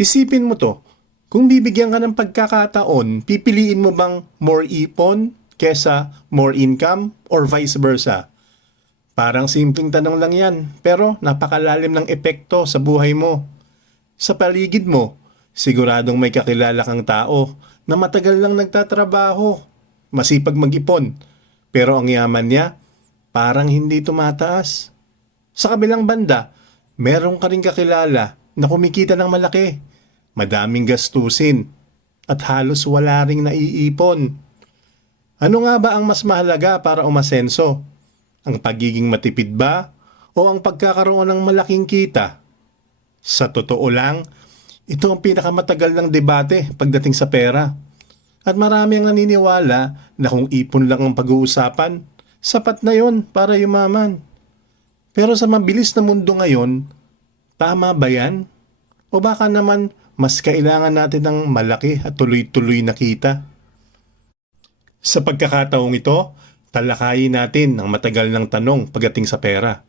Isipin mo to, kung bibigyan ka ng pagkakataon, pipiliin mo bang more ipon kesa more income or vice versa? Parang simpleng tanong lang yan, pero napakalalim ng epekto sa buhay mo. Sa paligid mo, siguradong may kakilala kang tao na matagal lang nagtatrabaho, masipag mag-ipon, pero ang yaman niya parang hindi tumataas. Sa kabilang banda, meron ka rin kakilala na kumikita ng malaki, madaming gastusin, at halos wala ring naiipon. Ano nga ba ang mas mahalaga para umasenso? Ang pagiging matipid ba o ang pagkakaroon ng malaking kita? Sa totoo lang, ito ang pinakamatagal ng debate pagdating sa pera. At marami ang naniniwala na kung ipon lang ang pag-uusapan, sapat na yon para yumaman. Pero sa mabilis na mundo ngayon, tama ba yan? O baka naman mas kailangan natin ng malaki at tuloy-tuloy na kita? Sa pagkakataong ito, talakayin natin ang matagal ng tanong pagdating sa pera.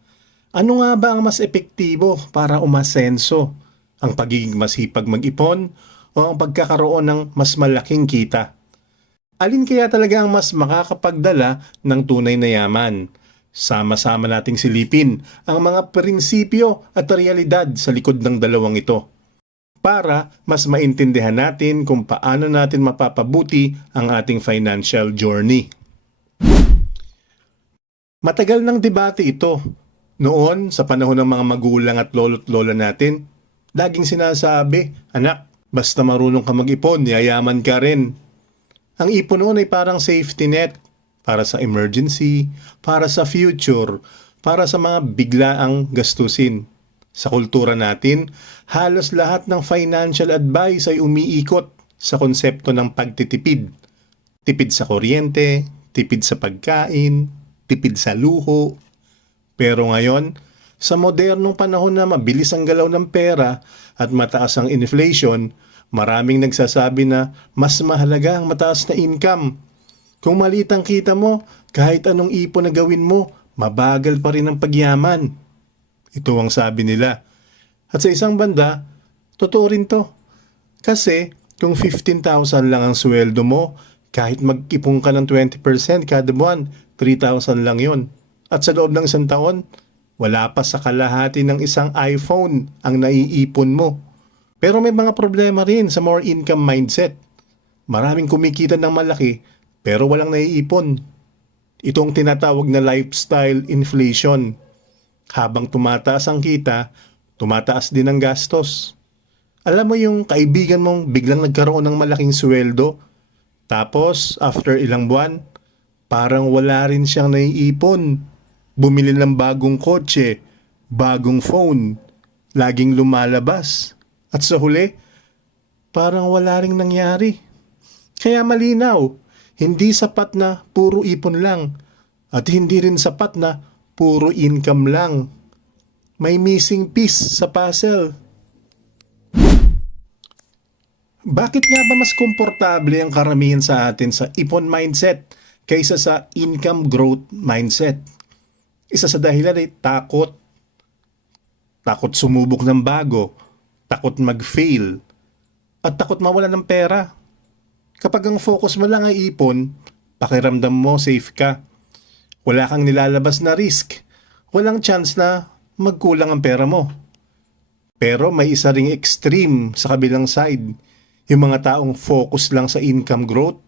Ano nga ba ang mas epektibo para umasenso? Ang pagiging masipag mag-ipon o ang pagkakaroon ng mas malaking kita? Alin kaya talaga ang mas makakapagdala ng tunay na yaman? Sama-sama nating silipin ang mga prinsipyo at realidad sa likod ng dalawang ito para mas maintindihan natin kung paano natin mapapabuti ang ating financial journey. Matagal ng debate ito. Noon, sa panahon ng mga magulang at lolo't lola natin, laging sinasabi, anak, basta marunong ka mag-ipon, yayaman ka rin. Ang ipon noon ay parang safety net para sa emergency, para sa future, para sa mga biglaang gastusin. Sa kultura natin, halos lahat ng financial advice ay umiikot sa konsepto ng pagtitipid. Tipid sa kuryente, tipid sa pagkain, tipid sa luho. Pero ngayon, sa modernong panahon na mabilis ang galaw ng pera at mataas ang inflation, maraming nagsasabi na mas mahalaga ang mataas na income. Kung maliit ang kita mo, kahit anong ipon na gawin mo, mabagal pa rin ang pagyaman. Ito ang sabi nila. At sa isang banda, totoo rin to. Kasi kung 15,000 lang ang sweldo mo, kahit mag-ipon ka ng 20% kada buwan, 3,000 lang yon. At sa loob ng isang taon, wala pa sa kalahati ng isang iPhone ang naiipon mo. Pero may mga problema rin sa more income mindset. Maraming kumikita ng malaki pero walang naiipon. Ito ang tinatawag na lifestyle inflation. Habang tumataas ang kita, tumataas din ang gastos. Alam mo yung kaibigan mong biglang nagkaroon ng malaking sweldo, tapos after ilang buwan, parang wala rin siyang naiipon. Bumili ng bagong kotse, bagong phone, laging lumalabas. At sa huli, parang wala ring nangyari. Kaya malinaw, hindi sapat na puro ipon lang at hindi rin sapat na puro income lang. May missing piece sa puzzle. Bakit nga ba mas komportable ang karamihan sa atin sa ipon mindset kaysa sa income growth mindset? Isa sa dahilan ay takot. Takot sumubok ng bago, takot mag-fail, at takot mawala ng pera. Kapag ang focus mo lang ay ipon, pakiramdam mo safe ka. Wala kang nilalabas na risk. Walang chance na magkulang ang pera mo. Pero may isa ring extreme sa kabilang side. Yung mga taong focus lang sa income growth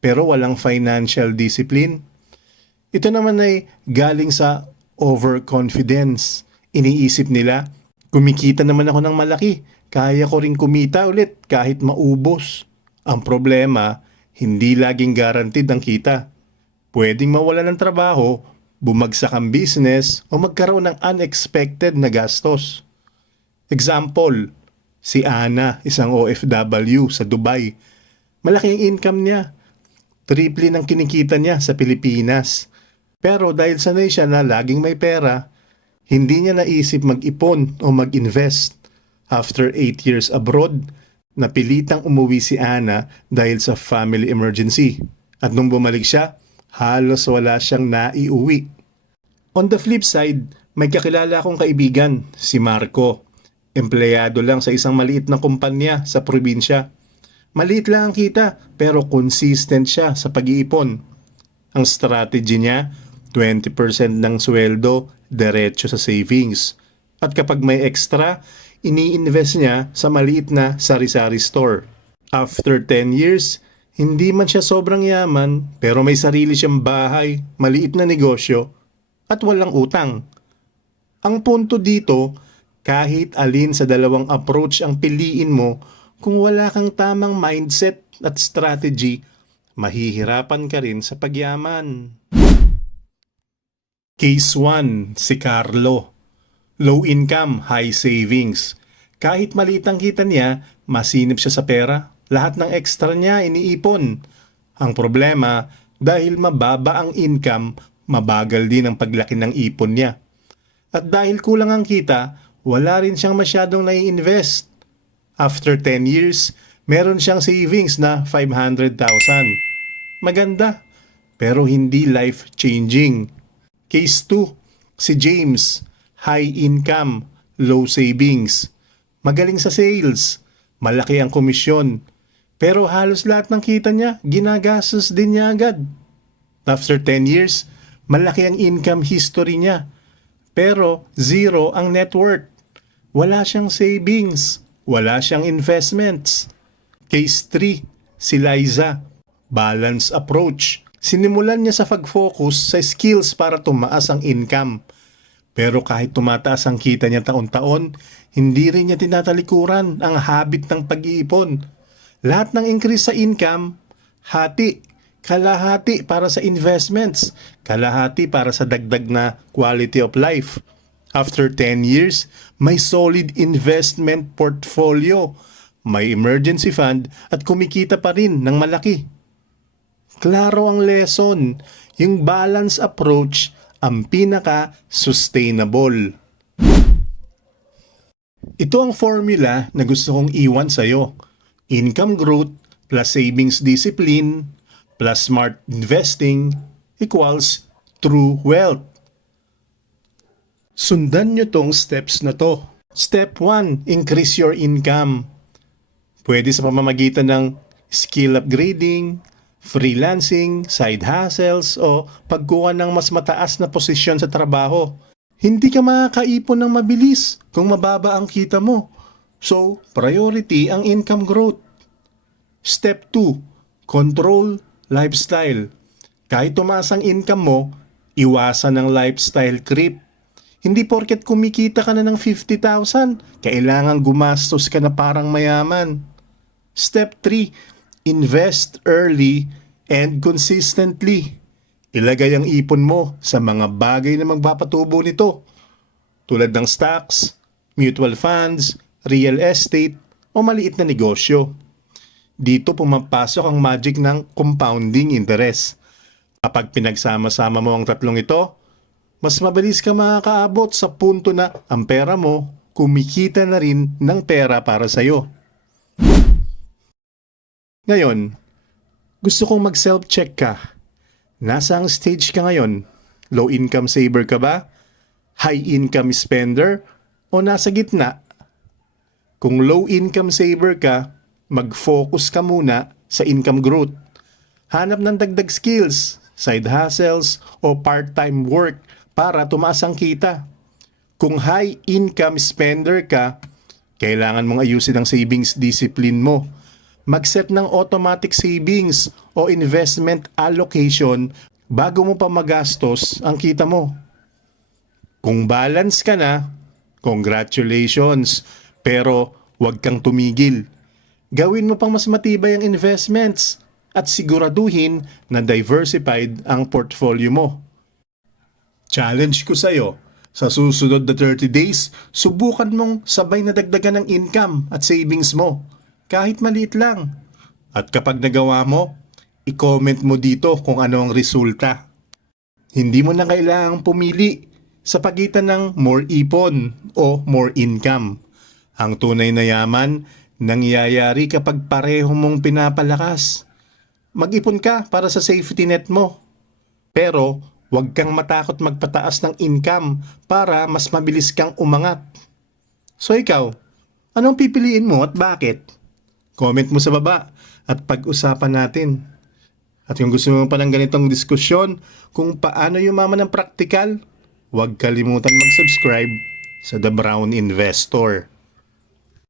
pero walang financial discipline. Ito naman ay galing sa overconfidence. Iniisip nila, kumikita naman ako ng malaki. Kaya ko rin kumita ulit kahit maubos. Ang problema, hindi laging guaranteed ang kita. Pwedeng mawala ng trabaho, bumagsak ang business o magkaroon ng unexpected na gastos. Example, si Ana, isang OFW sa Dubai. Malaki ang income niya. Triple ng kinikita niya sa Pilipinas. Pero dahil sanay siya na laging may pera, hindi niya naisip mag-ipon o mag-invest. After 8 years abroad, napilitang umuwi si Ana dahil sa family emergency. At nung bumalik siya, halos wala siyang naiuwi. On the flip side, may kakilala akong kaibigan, si Marco. empleyado lang sa isang maliit na kumpanya sa probinsya. Maliit lang ang kita pero consistent siya sa pag-iipon. Ang strategy niya, 20% ng sweldo diretso sa savings. At kapag may extra, ini-invest niya sa maliit na sari-sari store. After 10 years, hindi man siya sobrang yaman pero may sarili siyang bahay, maliit na negosyo at walang utang. Ang punto dito, kahit alin sa dalawang approach ang piliin mo, kung wala kang tamang mindset at strategy, mahihirapan ka rin sa pagyaman. Case 1, si Carlo. Low income, high savings. Kahit maliit ang kita niya, masinip siya sa pera. Lahat ng extra niya iniipon. Ang problema, dahil mababa ang income, mabagal din ang paglaki ng ipon niya. At dahil kulang ang kita, wala rin siyang masyadong nai-invest. After 10 years, meron siyang savings na 500,000. Maganda, pero hindi life-changing. Case 2, si James, high income, low savings. Magaling sa sales, malaki ang komisyon. Pero halos lahat ng kita niya, ginagastos din niya agad. After 10 years, malaki ang income history niya. Pero zero ang net worth. Wala siyang savings. Wala siyang investments. Case 3, si Liza. Balance approach. Sinimulan niya sa pag-focus sa skills para tumaas ang income. Pero kahit tumataas ang kita niya taon-taon, hindi rin niya tinatalikuran ang habit ng pag-iipon. Lahat ng increase sa income, hati, kalahati para sa investments, kalahati para sa dagdag na quality of life. After 10 years, may solid investment portfolio, may emergency fund at kumikita pa rin ng malaki. Klaro ang lesson, yung balance approach ang pinaka-sustainable. Ito ang formula na gusto kong iwan sa'yo. Income growth plus savings discipline plus smart investing equals true wealth. Sundan nyo tong steps na to. Step 1, increase your income. Pwede sa pamamagitan ng skill upgrading, freelancing, side hustles, o pagkuha ng mas mataas na posisyon sa trabaho. Hindi ka makakaipon ng mabilis kung mababa ang kita mo. So, priority ang income growth. Step 2, control lifestyle. Kahit tumaas ang income mo, iwasan ng lifestyle creep. Hindi porket kumikita ka na ng 50,000, kailangan gumastos ka na parang mayaman. Step 3, invest early and consistently. Ilagay ang ipon mo sa mga bagay na magpapatubo nito. Tulad ng stocks, mutual funds, real estate, o maliit na negosyo. Dito pumapasok ang magic ng compounding interest. Kapag pinagsama-sama mo ang tatlong ito, mas mabilis ka makakaabot sa punto na ang pera mo kumikita na rin ng pera para sa'yo. Ngayon, gusto kong mag-self-check ka. Nasa ang stage ka ngayon? Low income saver ka ba? High income spender? O nasa gitna? Kung low income saver ka, mag-focus ka muna sa income growth. Hanap ng dagdag skills, side hustles, o part-time work para tumaas ang kita. Kung high income spender ka, kailangan mong ayusin ang savings discipline mo. Mag-set ng automatic savings o investment allocation bago mo pa magastos ang kita mo. Kung balance ka na, congratulations, pero huwag kang tumigil. Gawin mo pang mas matibay ang investments at siguraduhin na diversified ang portfolio mo. Challenge ko sa'yo, sa susunod na 30 days, subukan mong sabay na dagdagan ng income at savings mo, kahit maliit lang. At kapag nagawa mo, i-comment mo dito kung ano ang resulta. Hindi mo na kailangang pumili sa pagitan ng more ipon o more income. Ang tunay na yaman, nangyayari kapag pareho mong pinapalakas. Mag-ipon ka para sa safety net mo. Pero huwag kang matakot magpataas ng income para mas mabilis kang umangat. So ikaw, Anong pipiliin mo at bakit? Comment mo sa baba at pag-usapan natin. At kung gusto mo pa ng ganitong diskusyon kung paano yumaman ng praktikal, huwag kalimutan mag-subscribe sa The Brown Investor.